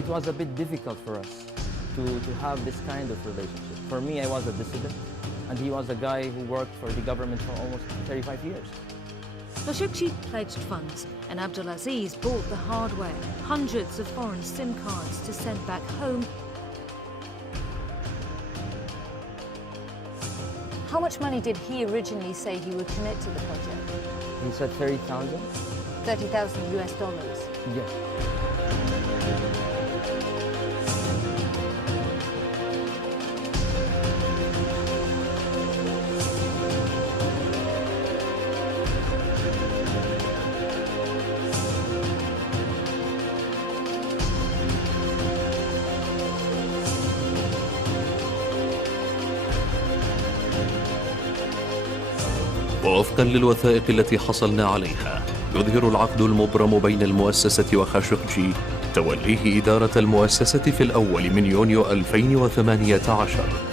it was a bit difficult for us to have this kind of relationship. For me, I was a dissident, and he was a guy who worked for the government for almost 35 years. Khashoggi pledged funds, and Abdulaziz bought the hardware, hundreds of foreign SIM cards to send back home. How much money did he originally say he would commit to the project? He said 30,000. 30,000 US dollars. Yes. ووفقا للوثائق التي حصلنا عليها، يظهر العقد المبرم بين المؤسسة وخاشقجي توليه إدارة المؤسسة في الأول من يونيو 2018